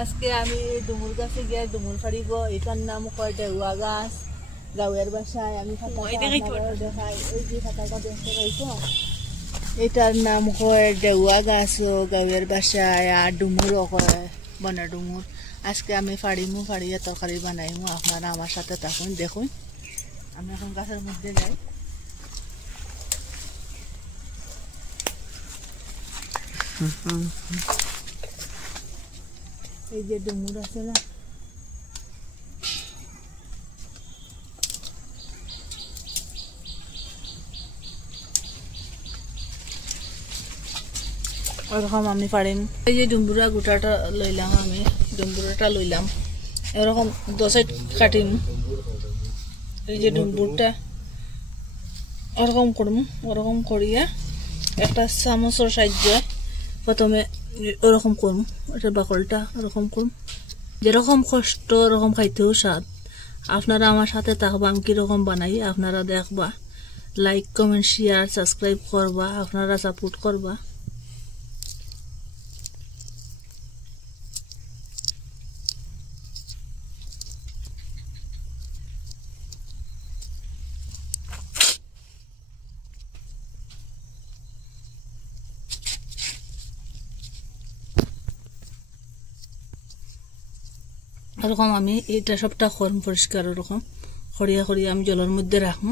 আজকে আমি ডুমুর গাছে গিয়ে ডুমুর ফাড়িব। এটার নাম কয় ডেউয়া গাছ। গাঁয়ের বাসায় আমি দেখাই, ওই যে ফাটাটা দেখতে পাইছো, এটার নাম কয় ডেউয়া গাছ। গাঁয়ের বাসায় আর ডুমুরও কয় বনা ডুমুর। আজকে আমি ফাড়িমু, ফাড়িয়ে তরকারি বানাইমু। আপনারা আমার সাথে থাকুন, দেখুন। আমি এখন গাছের মধ্যে যাই। এই যে ডুমুর আছে না, ওরকম আমি পারিম। এই যে ডুমুরা গোটাটা লইলাম, আমি ডুমুরাটা লইলাম, এরকম দশাই কাটিম। এই যে ডুমুরটা ওরকম করম, ওরকম করিয়া একটা চামচের সাহায্যে প্রথমে ওরকম করম, এটা বাকলটা ওরকম করম। যেরকম কষ্ট ওরকম খাইতেও স্বাদ। আপনারা আমার সাথে থাকবা, আমি কিরকম বানাই আপনারা দেখবা। লাইক, কমেন্ট, শেয়ার, সাবস্ক্রাইব করবা, আপনারা সাপোর্ট করবা। এরকম আমি এটা সবটা করম পরিষ্কার, এরকম খড়িয়া খড়িয়া আমি জলের মধ্যে রাখবো।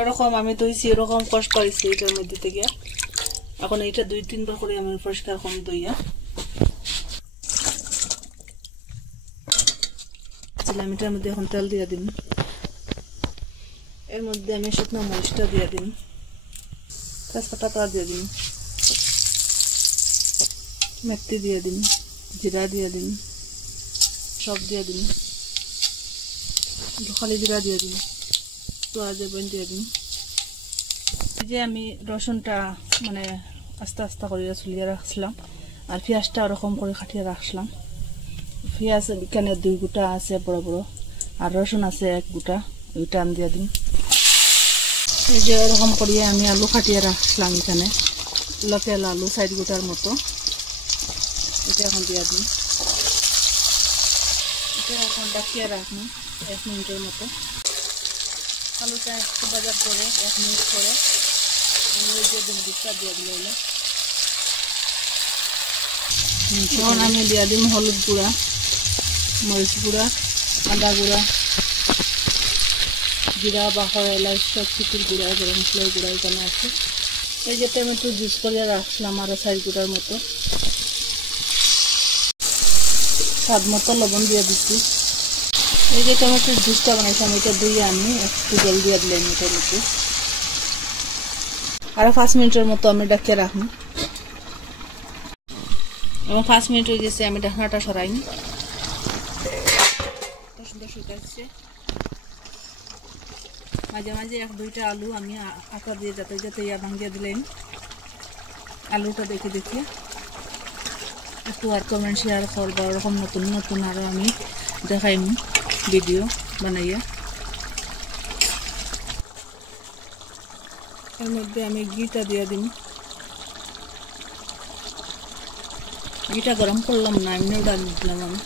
এরকম আমি ধুইছি, এরকম কষ্ট পাইছি এটার মধ্যে থেকে। এখন এইটা 2-3 বার করে আমি পরিষ্কার করম ধুইয়া। এটার মধ্যে এখন তেল দিয়ে দিন। এর মধ্যে আমি শুকনো মরিচটা দিয়ে দিন, তেজপাতা দিয়ে দিন, মেথি দিয়ে দিন, জিরা দিয়ে দিন, সব দিয়ে দিন, খালি জিরা দিয়ে দিন, পেঁয়াজ দিয়ে দিন। এই যে আমি রসুনটা মানে আস্তে আস্তে করে চুলিয়ে রাখছিলাম, আর পেঁয়াজটা ওরকম করে কাটিয়ে রাখছিলাম। পেঁয়াজ এখানে 2 গোটা আছে বড় বড়, আর রসুন আছে 1 গোটা, ওইটা আমি দিয়ে দিন। এই যে এরকম করিয়ে আমি আলু কাটিয়ে রাখছিলাম, এখানে লোকেল আলু 4 গোটার মতো, এটা এখন দিয়ে দিন। এটা এখন ডাকিয়ে রাখুন 1 মিনিটের মতো। আলুটা একটু বাজার করে 1 মিনিট করে আমি ওই যে ডুমুরটা দিয়ে দিলাম। এখন আমি দিয়ে দিম হলুদ গুঁড়া, মরিচ গুঁড়া, আদা গুঁড়া, জিরা, বাখর, এলাচ, সব কিছুর গুঁড়া, গরম মশলার গুঁড়া এখানে আছে। এই যে টমেটো জুস করে রাখলাম আরো 4 গোটার মতো। স্বাদ মতো লবণ দিয়ে দিচ্ছি। এই যে টমেটোর জুসটা বানাইছিলাম, এটা ধুয়ে আমি একটু জল দিয়ে দিলাম এটার মধ্যে। আরো 5 মিনিটের মতো আমি ডাকিয়ে রাখবো। এবং 5 মিনিট হয়ে গেছে, আমি ঢাকনাটা সরাইনি। সুন্দর শুকাচ্ছে। মাঝে মাঝে 1-2টা আলু আমি আটা দিয়ে যাতে যাতে ভাঙিয়ে দিলাম। আলুটা দেখে দেখে একটু আর কমেন্ট শেয়ার করবো, ওরকম নতুন নতুন আরো আমি দেখাইম ভিডিও বানাইয়া। এর মধ্যে আমি ঘিটা দিয়ে দিম। ঘিটা গরম করলাম না, এমনি ডাল দিলাম আমি।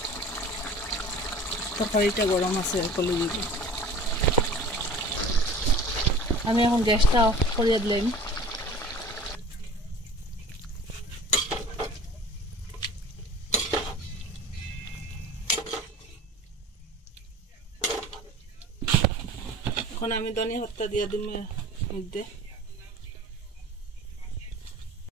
তরকারিটা গরম আছে কলে দিব। আমি এখন গ্যাসটা অফ করিয়ে দিলাম। এখন আমি ধনিয়া পাতা দিয়ে দিম এর মধ্যে।